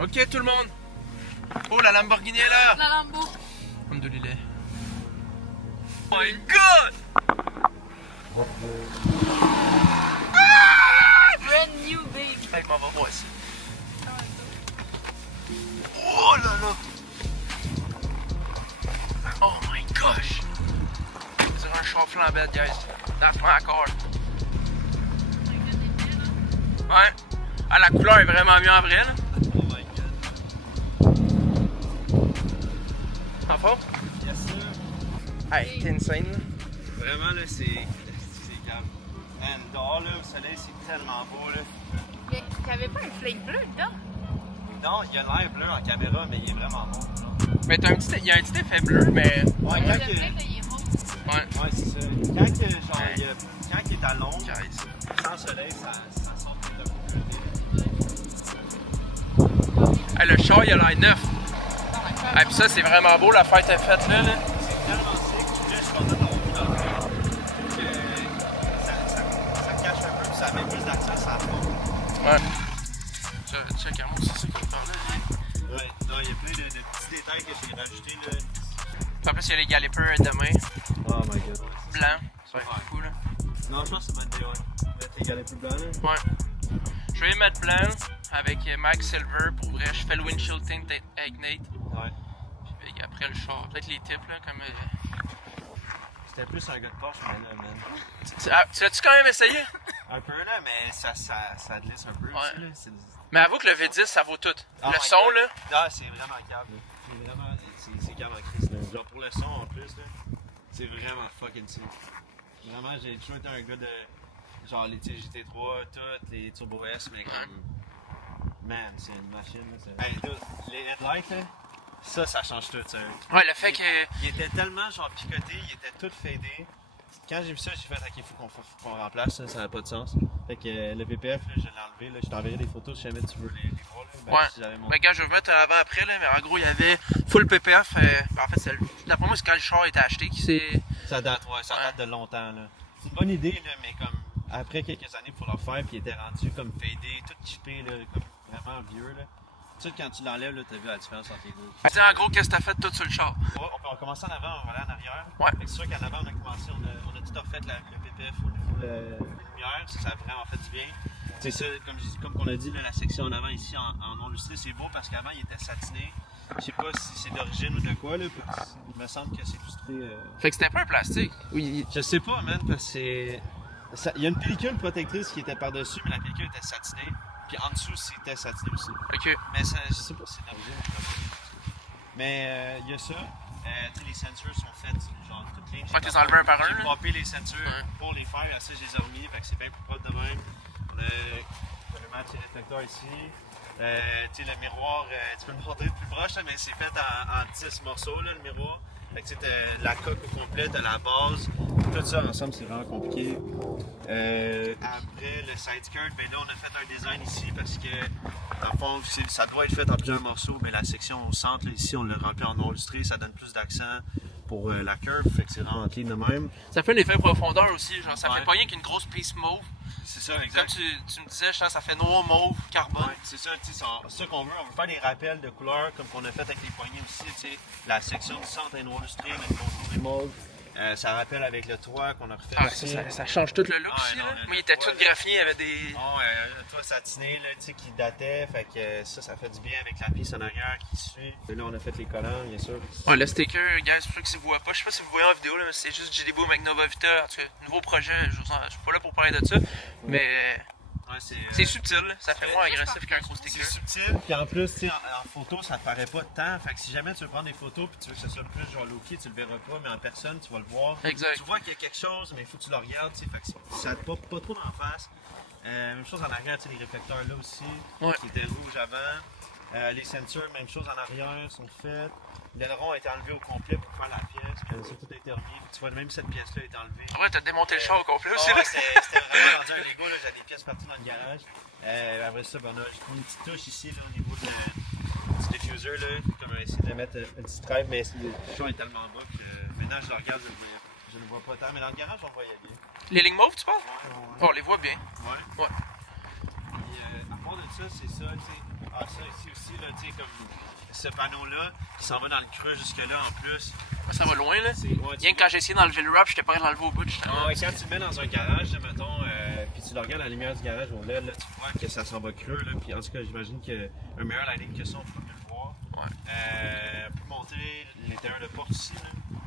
Ok tout le monde. Oh la Lamborghini est là. La Lambo. Alhamdoulilah. Oh my god. Brand new baby. Hey, m'en va voir ici. Oh là là. Oh my gosh. C'est un char flambette, guys. That's my car. Ouais. Ah, la couleur est vraiment mieux en vrai, là. Oh my god. En forme? Yes sir. Hey, t'es insane, là. Vraiment là, c'est calme. Man, dehors là, le soleil c'est tellement beau là. Mais t'avais pas un flake bleu dedans? Non, il y a l'air bleu en caméra, mais il est vraiment bon. Mais il y a un petit effet bleu, mais. Ouais, Le quand flake, il est rose. Ouais. Ouais, c'est ça. Quand que, genre, quand il est à l'ombre, Guys. sans soleil, ça sort de la Hey, le char, il a l'air neuf. Hey, pis ça, c'est vraiment beau, la fête est faite là. C'est tellement sick. Là, je suis content d'avoir vu dans le film. Ça cache un peu, puis ça met plus d'accent sur la forme. Ouais. Check à moi, c'est ça qu'on parlait. Ouais, non, il y a plein de petits détails que j'ai rajoutés là. En plus, il y a les calipers demain. Oh my god. Blanc. Ça va être cool, là. Non, je pense que c'est Monday, ouais. Mettre les galets plus blancs là. Ouais. Je vais mettre blanc avec Max Silver. Pour vrai, je fais le windshield tint avec Nate. Ouais. Puis après le char. Peut-être les tips, là, comme. C'était plus un gars de Porsche, mais là, man. Tu l'as-tu quand même essayé? Un peu là, mais ça glisse un peu Ouais. aussi là. Mais avoue que le V10, ça vaut tout. Oh Le my son, God. là. Ah, c'est vraiment câble. C'est vraiment. C'est câble en crise là. Genre pour le son en plus là. C'est vraiment fucking sick. Vraiment, j'ai toujours été un gars de. Genre les GT3, toutes les Turbo S, mais comme. Man, c'est une machine là. Hey, dude, les headlights là. Ça change tout, ça. Ouais, le fait que. Il était tellement genre picoté, il était tout fadé. Quand j'ai vu ça, j'ai fait ok, il faut qu'on remplace ça, ça n'a pas de sens. Fait que le PPF, là, je l'ai enlevé, là, je t'enverrai des photos si jamais tu veux les voir. Là. Ben, Ouais. si j'avais mon... Mais gars, je vais vous mettre avant-après, là. Mais en gros, il y avait full PPF. En fait, d'après moi, c'est quand le char a été acheté qui s'est. Ça date, ouais, ça date de longtemps. Là. C'est une bonne idée, là, mais comme après quelques années pour le faire, puis il était rendu comme fadé, tout chippé, là, comme vraiment vieux. Là. Tu sais, quand tu l'enlèves, là, t'as vu la différence entre les deux. Tu sais, en gros, qu'est-ce que t'as fait tout sur le char? Ouais, on commence en avant, on va aller en arrière. Ouais. Fait que c'est sûr qu'en avant, on a commencé, on a tout refait le PPF au niveau de la lumière, ça a vraiment fait du bien. C'est ça, comme on a dit, là, la section en avant ici en non lustré, c'est beau parce qu'avant il était satiné. Je sais pas si c'est d'origine ou de quoi, là, il me semble que c'est lustré. Fait que c'était pas un plastique. Oui. Je sais pas, man, parce que c'est. Il y a une pellicule protectrice qui était par-dessus, mais la pellicule était satinée. Puis en dessous, c'était satiné aussi. Ok. Mais ça, je sais pas si c'est d'origine ou pas. Mais il y a ça. Tu sais, les sensors sont faits, genre toutes les. Ouais, t'es enlevé un par un, J'ai là? poppé les sensors Ouais. pour les faire, ça, je les ai remis, fait que c'est bien plus propre de même. On a le match réflecteur ici. Tu sais, le miroir, tu peux me montrer plus proche, là, mais c'est fait en 10 morceaux, là, le miroir. Fait que tu sais, t'as la coque au complet, t'as la base. Tout ça ensemble, c'est vraiment compliqué. Après, le side skirt, ben là, on a fait un design ici parce que, dans le fond, ça doit être fait en plusieurs morceaux, mais la section au centre, là, ici, on l'a rempli en non illustré, ça donne plus d'accent pour la curve, fait que c'est vraiment clean de même. Ça fait un effet profondeur aussi. Genre, ça Ouais. fait pas rien qu'une grosse piece mauve. C'est ça, Comme exact. tu me disais, je pense que ça fait noir, mauve, carbone. Ouais, c'est ça, tu sais, c'est ça qu'on veut. On veut faire des rappels de couleurs comme qu'on a fait avec les poignées aussi. Tu sais, la section du centre est noir illustré, mais le contour est mauve. Ça rappelle avec le toit qu'on a refait. Ah, aussi. ça change tout le look Ouais, ici. non, Là. le Moi, il était toit, tout graffiné, il y avait des. Bon, le toit satiné, là, tu sais, qui datait. Fait que ça fait du bien avec la piste en arrière qui suit. Et là, on a fait les collants, bien sûr. Ouais, le sticker, guys, c'est pour ça que si vous voyez pas, je sais pas si vous voyez en vidéo, là, mais c'est juste JD Boom avec Nova Vita. En tout cas, nouveau projet, je suis pas là pour parler de ça, mais Ouais, c'est subtil, là. Ça fait moins agressif qu'un gros sticker. C'est subtil, puis en plus, tu sais, en photo, ça paraît pas tant. Fait que si jamais tu veux prendre des photos puis tu veux que ce soit plus genre low-key, tu le verras pas, mais en personne, tu vas le voir. Exact. Tu vois qu'il y a quelque chose, mais il faut que tu le regardes, tu sais, fait que ça te pas trop d'en face. Même chose en arrière, tu sais, les réflecteurs là aussi, Ouais. qui étaient rouges avant. Les ceintures, même chose en arrière, sont faites. L'aileron a été enlevé au complet pour faire la pièce, puis ça tout a été remis. Tu vois, même cette pièce-là est enlevée. Ouais, t'as démonté le char au complet aussi, Oh, là. ouais, c'était vraiment rendu un Lego, là, j'avais des pièces partout dans le garage. Après ça, ben, on a mis une petite touche ici là, au niveau du diffuser, là, comme essayer de mettre une petite stripe, mais le champ est tellement bas que maintenant je le regarde, je ne le vois pas tant, mais dans le garage on le voyait bien. Les lignes mauves, tu parles? Ouais. Oh, on les voit bien. Ouais. Ouais. Puis à part de ça, c'est ça, tu sais. Ah, ça ici aussi, là, tu sais, comme ce panneau-là qui s'en va dans le creux jusque-là en plus. Ça va loin, là. Ouais, Rien que quand j'ai essayé d'enlever le wrap, j'étais pas prêt de l'enlever au bout. Quand tu le mets dans un garage, là, mettons, puis tu le regardes à la lumière du garage au LED, là, tu vois que ça s'en va creux. Là, puis en tout cas, j'imagine qu'un meilleur lighting que ça, on pourra mieux le voir. Ouais. On peut montrer l'intérieur de porte ici. Là.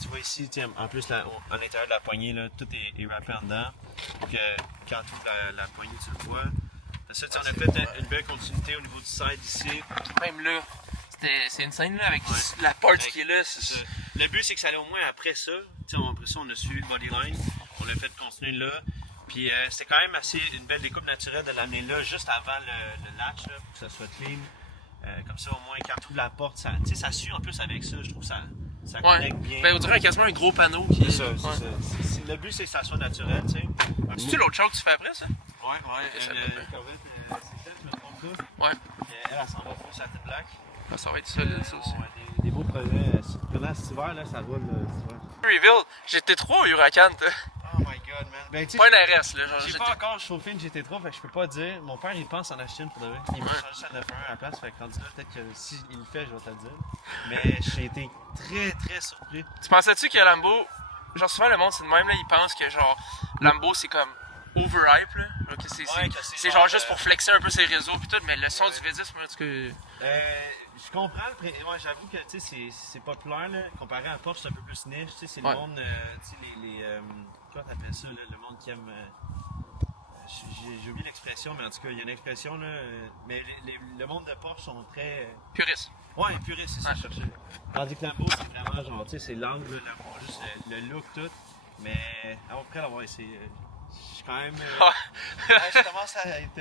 Tu vois ici, en plus, à l'intérieur de la poignée, là, tout est wrappé en dedans. Donc, quand tu ouvres la poignée, tu le vois. Ça, on a fait une belle continuité au niveau du side ici. Même là, c'est une scène là, avec la porte qui est là. Ça. Le but, c'est que ça allait au moins après ça. Après ça, on a suivi le bodyline. On l'a fait continuer là. Puis c'était quand même assez une belle découpe naturelle de l'amener là, juste avant le latch, là, pour que ça soit clean. Comme ça, au moins, quand tu ouvres la porte, ça suit en plus avec ça. Je trouve que ça connecte bien. Ben, on dirait quasiment un gros panneau qui est. C'est ça. Le but, c'est que ça soit naturel, tu sais. C'est-tu l'autre chose que tu fais après ça? Ouais. Le Corvette, c'est celle, je me trompe pas. Ouais. Elle s'en va full satin black. Ah, ça va être solide, ça aussi. Des beaux projets. Pendant cet hiver, là, ça roule. Reveal, GT3 ou Huracan, toi? Oh my god, man. Ben, Pas une RS, là. Genre, j'ai pas encore chauffé une GT3, fait que je peux pas dire. Mon père, il pense en acheter une pour de vrai. Il m'a changé sa 9.1 à la place, fait que rendu là, peut-être que s'il le fait, je vais te le dire. Mais j'ai été très, très surpris. Tu pensais-tu que Lambo. Genre, souvent, le monde, c'est de même, là, ils pensent que, genre, Lambo, c'est comme overhype, là. Genre, que c'est genre juste pour flexer un peu ses réseaux pis tout, mais le son du V10, moi, en tout cas. Je comprends, moi j'avoue que tu sais c'est populaire là, comparé à Porsche c'est un peu plus niche, tu sais c'est le monde, tu sais comment t'appelles ça là, le monde qui aime, j'ai oublié l'expression mais en tout cas il y a une expression là, mais le monde de Porsche sont très Puriste. Ouais, puriste, c'est ça que je cherchais. Tandis que Lambo c'est vraiment genre tu sais c'est l'angle, juste le look tout, mais après l'avoir essayé, je suis quand même, je commence à être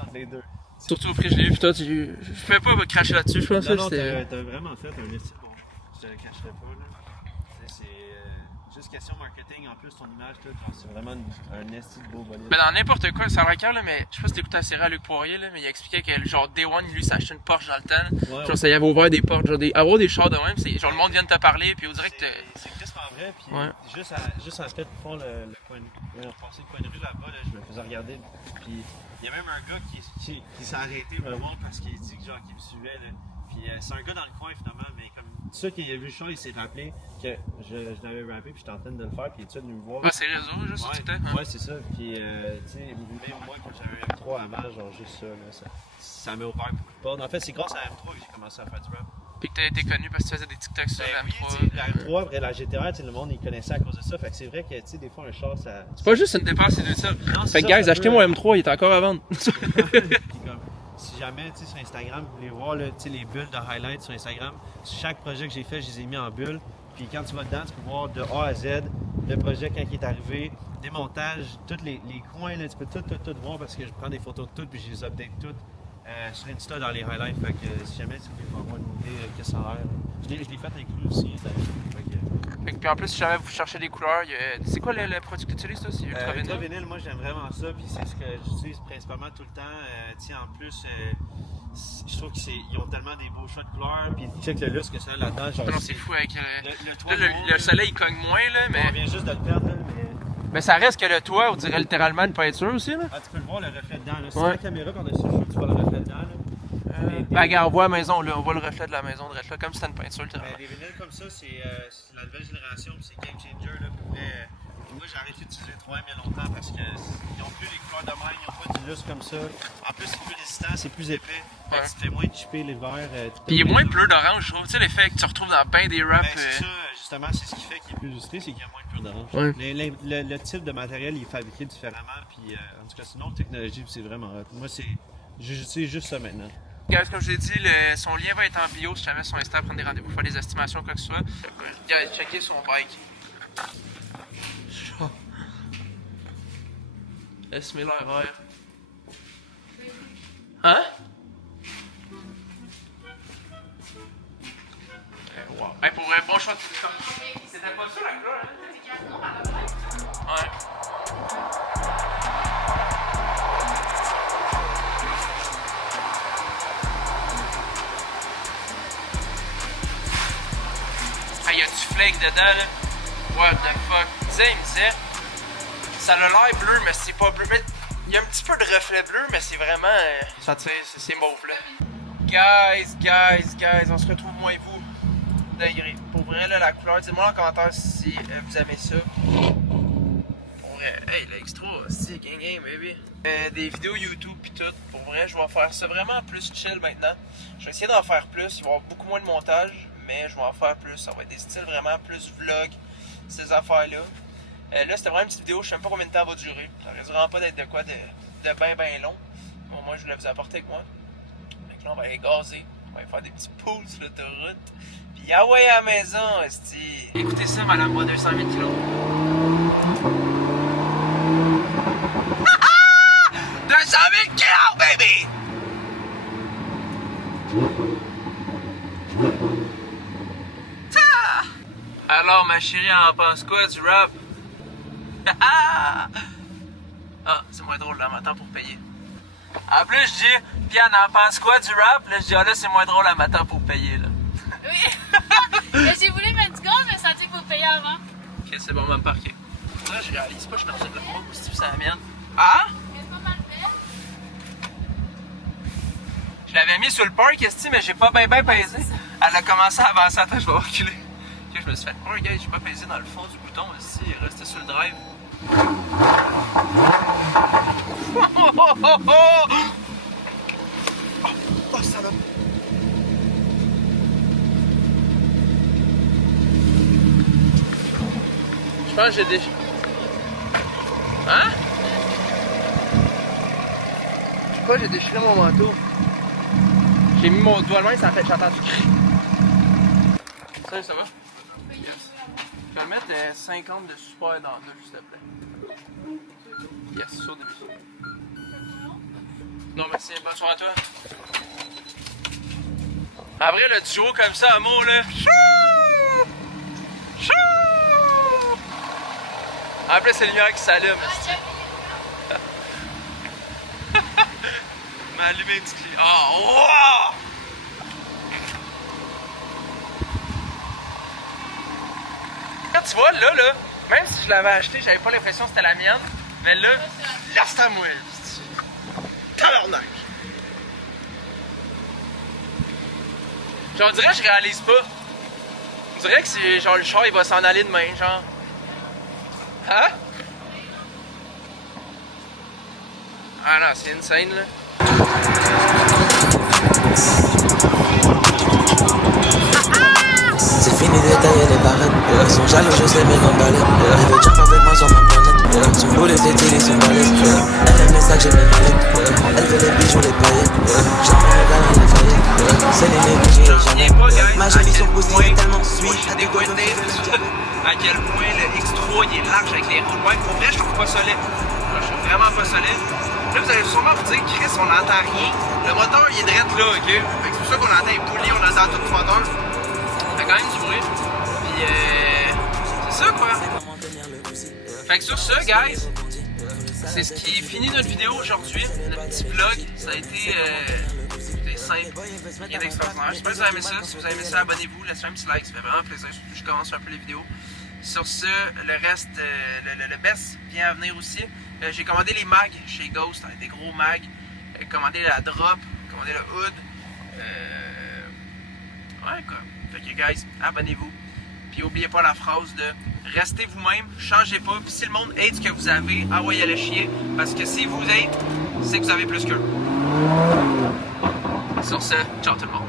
entre les deux. Surtout après, je l'ai vu, pis toi, je pouvais pas cracher là-dessus, je pense que c'était. T'as vraiment fait un estime bon. Je te le cacherai pas, là. C'est juste question marketing, en plus, ton image, tout. C'est vraiment un estime beau bolide. Mais dans n'importe quoi, ça raccorde, là, mais je sais pas si t'écoutes la série à Luc Poirier, là, mais il expliquait que, genre, Day One, lui, s'achetait une Porsche dans le temps. Ouais, genre, ça y avait ouvert des portes, genre, avoir des chars de même, c'est genre, le monde vient de te parler, puis on dirait que c'est quasiment vrai, puis juste en fait, pour le point de vue, passer le point de vue là-bas, là, je me faisais regarder, puis il y a même un gars qui s'est arrêté vraiment parce qu'il dit que genre qu'il me suivait là. Puis c'est un gars dans le coin finalement, mais comme ça qu'il a vu le show, il s'est rappelé que je l'avais rappé puis j'étais en train de le faire puis il est de nous voir. Ah, c'est réseau, juste sur TikTok. Ouais, c'est ça. Puis tu sais, même moi quand j'avais un M3 avant, genre juste ça là, ça m'a ouvert beaucoup de portes. En fait, c'est grâce à la M3 que j'ai commencé à faire du rap. Puis que t'as été connu parce que tu faisais des TikToks sur la M3. Oui, la M3, après la GTR, le monde il connaissait à cause de ça. Fait que c'est vrai que tu sais, des fois un char ça. C'est pas juste une dépense, c'est de ça. Non, fait que, guys, achetez mon M3, il est encore à vendre. Comme, si jamais, tu sais, sur Instagram, vous voulez voir là, les bulles de highlights sur Instagram, chaque projet que j'ai fait, je les ai mis en bulles. Puis quand tu vas dedans, tu peux voir de A à Z le projet quand il est arrivé, démontage, tous les coins, là, tu peux tout voir parce que je prends des photos de tout puis je les update toutes sur Insta dans les highlights. Fait que si jamais tu voulez avoir une idée de ce que ça a l'air, je l'ai fait avec lui aussi. Fait que, puis en plus, si jamais vous cherchez des couleurs, c'est quoi le produit que tu utilises aussi? Ultra Vinyl, moi j'aime vraiment ça, puis c'est ce que j'utilise principalement tout le temps. En plus, je trouve qu'ils ont tellement des beaux choix de couleurs, puis check le lustre que ça a là-dedans. Genre, non, c'est fou avec le toit. Le soleil il cogne moins, là, mais. On vient juste de le perdre, là, mais. Mais ça reste que le toit, on dirait littéralement une peinture aussi, là. Ah, tu peux le voir le reflet dedans, là. Sur la caméra, quand on a sur le show, tu vois le reflet dedans, là. Ben, regarde, on voit la maison, là, on voit le reflet de la maison de là, comme si c'était une peinture, littéralement. Les vinyles comme ça, c'est la nouvelle génération, c'est game changer, là. Moi, j'ai arrêté d'utiliser le 3M il y a longtemps parce qu'ils n'ont plus les couleurs de même, ils n'ont pas du lustre comme ça. En plus, c'est plus résistant, c'est plus épais. Fait que tu te fais moins chipper l'hiver. Puis il est moins bleu d'orange, je trouve. Tu sais, l'effet que tu retrouves dans bien des raps. Ben, c'est ça, justement, c'est ce qui fait qu'il est plus illustré, c'est qu'il y a moins de bleu d'orange. Ouais. Le type de matériel, il est fabriqué différemment. Puis, en tout cas, c'est une autre technologie, puis c'est vraiment hot. Moi, j'utilise juste ça maintenant. Guys, comme je l'ai dit, son lien va être en bio si jamais son Insta prend des rendez-vous, faire des estimations, quoi que ce soit. Regarde, checker son bike. S1000 RR. Hein? Wow. Hey, pour vrai, bon choix de c'était pas ça la couleur, hein? Ouais. Ah, y a du flake dedans, là. What the fuck? Il me disait, ça a l'air bleu, mais c'est pas bleu. Mais il y a un petit peu de reflet bleu, mais c'est vraiment. Ça tire, c'est mauve, là. Guys, on se retrouve moi et vous. Degré. Pour vrai, là, la couleur, dites-moi en commentaire si vous aimez ça. Pour vrai, hey, l'extra, c'est gang, baby. Des vidéos YouTube pis tout. Pour vrai, je vais faire ça vraiment plus chill maintenant. Je vais essayer d'en faire plus. Il va y avoir beaucoup moins de montage, mais je vais en faire plus. Ça va être des styles vraiment plus vlog, ces affaires-là. Là, c'était vraiment une petite vidéo. Je sais même pas combien de temps elle va durer. Ça risque vraiment pas d'être de quoi de ben long. Au moins, je voulais vous apporter avec moi. Donc là, on va aller gazer. On va aller faire des petits poules sur l'autoroute. Puis ah ouais, à la maison, esti. Écoutez ça, madame boit 200 000 kilos. 200 000 kilos, baby! Alors, ma chérie, en pense quoi du rap? Ah, c'est moins drôle là, maintenant pour payer. En plus, je dis, puis elle en pense quoi du rap? Là, je dis, ah là, c'est moins drôle à matin pour payer, là. Oui. Mais j'ai voulu mettre du gaz, mais ça dit qu'il faut payer avant. Ok, c'est bon, on va me parquer. Là, je réalise pas, je suis dans une monde, si c'est la mienne. Ah? Mais c'est pas mal fait. Je l'avais mis sur le park, esti, mais j'ai pas bien pesé. Elle a commencé à avancer. Attends, je vais reculer. Ok, je me suis fait, oh, gars, j'ai pas pesé dans le fond du bouton, esti, il est resté sur le drive. Oh, salope! Je pense que j'ai déchiré. Hein? Je sais pas, j'ai déchiré mon manteau. J'ai mis mon doigt loin, ça a fait, j'ai entendu crier. Ça va? Yes. Je vais mettre 50 de super dans deux, s'il te plaît. Yes, ça au début. Non, merci, bonne soirée à toi. En vrai, le duo comme ça, à mots, là. Chou! Chou! En plus, c'est les lumières qui s'allument. m'a allumé une petite clé. Oh, wow! Quand tu vois, là, même si je l'avais acheté, j'avais pas l'impression que c'était la mienne. Mais là, c'est à moi. Tabarnak! Genre, on dirait que je réalise pas. On dirait que c'est genre le char, il va s'en aller demain, genre. Hein? Ah non, c'est insane, là. C'est fini d'étailler les barrettes. Ils sont jaloux, je sais, mais comme balai. Elle veut jump avec moi sur ma planète. Son boule est étiré, son balai. Elle aime les sacs, j'aime les mallettes. Elle veut les bijoux, les paillettes. Jamais les gars dans les faillettes. C'est les négligés, jamais. Ma jolie, son pouce, il est tellement sweet. J'ai dégoûté à quel point le X3 il est large avec les roues de même. Pour vrai, je trouve pas solide. Je trouve vraiment pas solide. Là, vous allez sûrement vous dire, Chris, on n'entend rien. Le moteur, il est direct là, ok? Fait que c'est pour ça qu'on entend les poulies, on entend tout le moteur. Ça fait quand même du bruit. Puis, c'est ça, quoi. Fait que sur ça, guys, c'est ce qui finit notre vidéo aujourd'hui. Notre petit vlog. Ça a été simple, rien d'extraordinaire. J'espère que vous avez aimé ça. Si vous avez aimé ça, abonnez-vous, laissez un petit like, ça fait vraiment plaisir. Je commence un peu les vidéos. Sur ce, le reste, le best vient à venir aussi. J'ai commandé les mags chez Ghost, hein, des gros mags. Commandé la drop, commandé le hood. Ouais, quoi. Fait que, guys, abonnez-vous. Puis, n'oubliez pas la phrase de restez vous-même, changez pas. Puis, si le monde hate ce que vous avez, envoyez-le chier. Parce que si vous hate, c'est que vous avez plus qu'eux. Sur ce, ciao tout le monde.